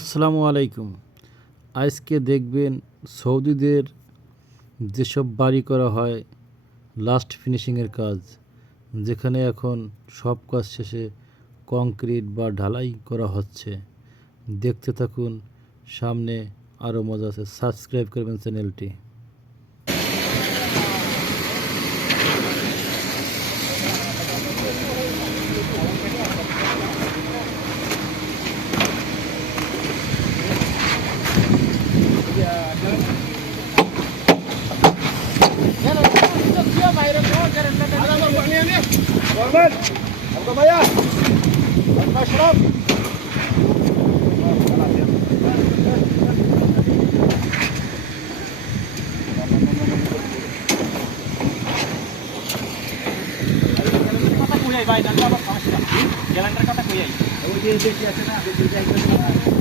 আসসালামু আলাইকুম। আজকে দেখবেন সৌদিদের যেসব বাড়ি করা হয় লাস্ট ফিনিশিংয়ের কাজ, যেখানে এখন সব কাজ শেষে কংক্রিট বা ঢালাই করা হচ্ছে। দেখতে থাকুন, সামনে আরও মজা আছে। সাবস্ক্রাইব করবেন চ্যানেলটি الربايات المشرب Jalan terkotak bu Yai. Oh, dia dia dia sana, dia dia dia.